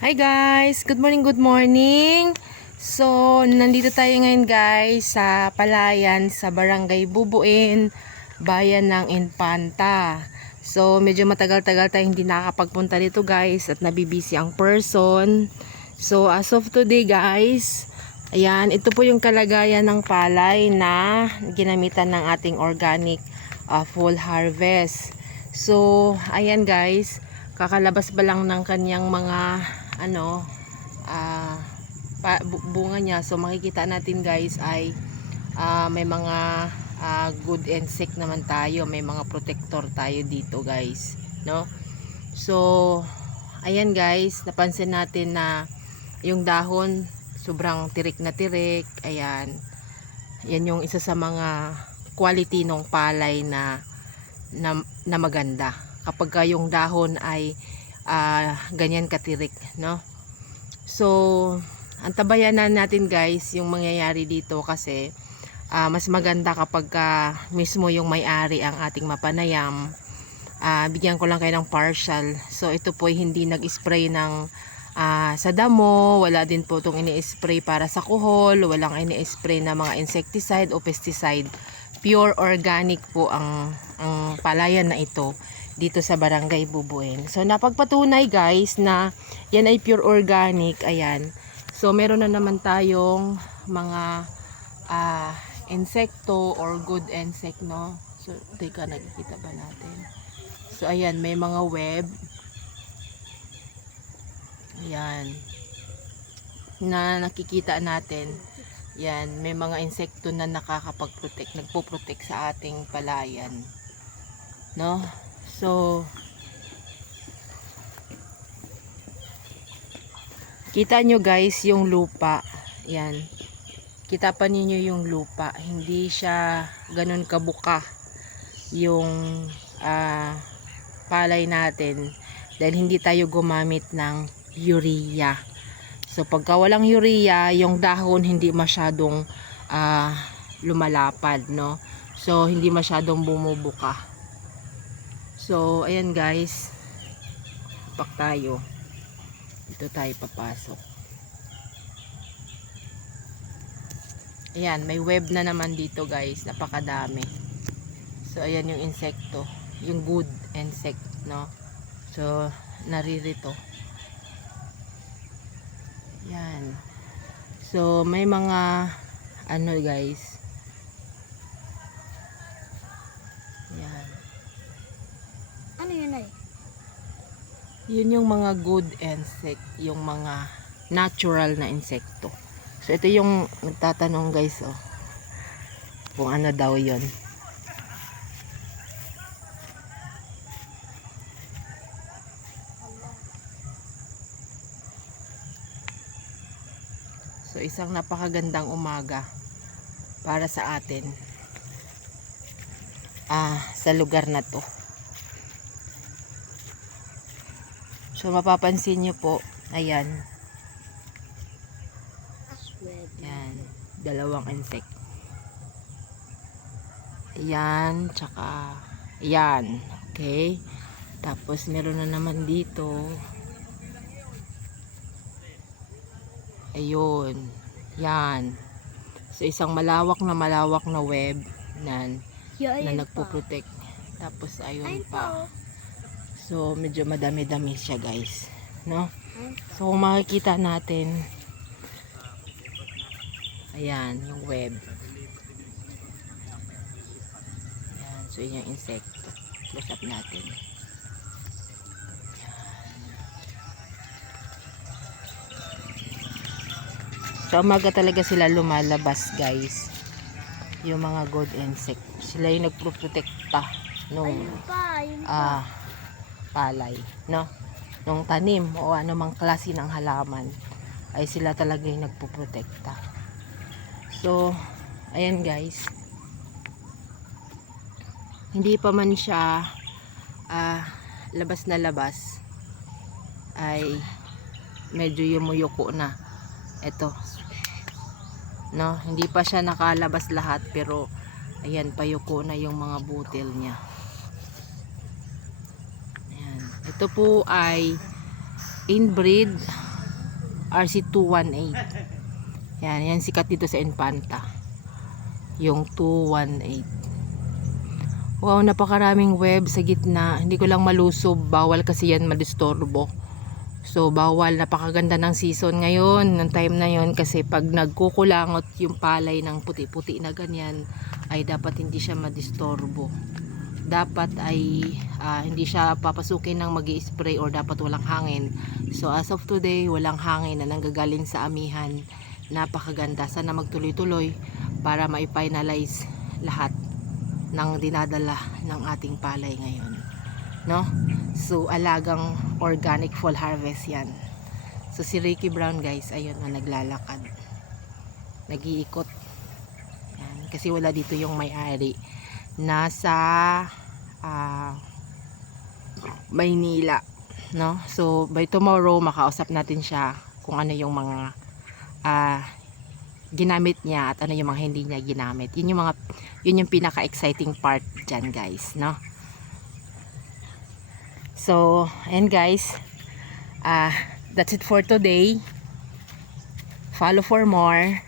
Hi guys! Good morning, good morning! So, nandito tayo ngayon guys sa Palayan, sa Barangay Bubuin, Bayan ng Infanta. So, medyo matagal-tagal tayo hindi nakakapagpunta dito guys at nabibisi ang person. So, as of today guys, ayan, ito po yung kalagayan ng palay na ginamitan ng ating organic full harvest. So, ayan guys, kakalabas pa lang ng kanyang mga bunga niya. So makikita natin guys ay may mga good insect naman tayo, may mga protector tayo dito guys, no? So ayan guys, napansin natin na yung dahon sobrang tirik na tirik. Ayan, yan yung isa sa mga quality ng palay na maganda kapag yung dahon ay ganyan katirik, no? So antabayanan natin guys yung mangyayari dito kasi mas maganda kapag mismo yung may-ari ang ating mapanayam. Bigyan ko lang kayo ng partial. So ito po ay hindi nag-spray ng sa damo, wala din po itong ini-spray para sa kuhol, walang ini-spray na mga insecticide o pesticide. Pure organic po ang palayan na ito dito sa Barangay Bubuin. So napagpatunay guys na yan ay pure organic. Ayan. So meron na naman tayong mga insekto or good insect, no? So teka, nakikita ba natin? So ayan, may mga web. Ayan. Na nakikita natin. Yan, may mga insekto na nakakapag-protect, nagpo-protect sa ating palayan. No? So kita nyo guys yung lupa. Yan. Kita pa ninyo yung lupa. Hindi siya ganun kabuka yung palay natin dahil hindi tayo gumamit ng urea. So pagka walang urea, yung dahon hindi masyadong lumalapad, no? So hindi masyadong bumubuka. So ayan guys, pak tayo. Dito tayo papasok. Ayan, may web na naman dito guys, napakadami. So ayan yung insekto, yung good insect, no? So naririto. Yan. So may mga guys. Yan. Ano yun ay? Yun yung mga good insect, yung mga natural na insekto. So ito yung nagtatanong guys, oh, kung ano daw yun. So isang napakagandang umaga para sa atin sa lugar na to. So mapapansin nyo po, ayan. Yan, dalawang insect. Ayan, tsaka ayan, okay. Tapos meron na naman dito. Ayun, yan. So isang malawak na web na nagpo-protect. Tapos ayun pa. So medyo madami-dami siya guys, no? So kung makikita natin, ayan yung web. Ayan, so yun yung insekto. Close up natin. So umaga talaga sila lumalabas guys, yung mga good insect. Sila yung nagproprotekta nung palay, no? Nung tanim o anumang klase ng halaman ay sila talaga yung nagpoprotekta. So ayan guys, hindi pa man siya labas na labas, ay medyo yumuyuko na ito, no? Hindi pa siya nakalabas lahat, pero ayan, payuko na yung mga butil niya. Ayan. Ito po ay inbreed RC218. Yan sikat dito sa Infanta. Yung 218. Wow, napakaraming web sa gitna. Hindi ko lang malusob, bawal kasi yan madistorbo. So bawal, napakaganda ng season ngayon, ng time na yon, kasi pag nagkukulangot yung palay ng puti-puti na ganyan, ay dapat hindi siya madistorbo. Dapat ay hindi siya papasukin ng magi-spray or dapat walang hangin. So as of today, walang hangin na nanggagaling sa amihan. Napakaganda. Sana magtuloy-tuloy para ma-finalize lahat ng dinadala ng ating palay ngayon, no? So alagang organic fall harvest yan. So si Ricky Brown, guys, ayun na naglalakad, nag-iikot yan, kasi wala dito yung may-ari, nasa Maynila, no? So by tomorrow makausap natin siya kung ano yung mga ginamit niya at ano yung mga hindi niya ginamit. Yun yung pinaka-exciting part dyan, guys, no? So and guys, that's it for today. Follow for more.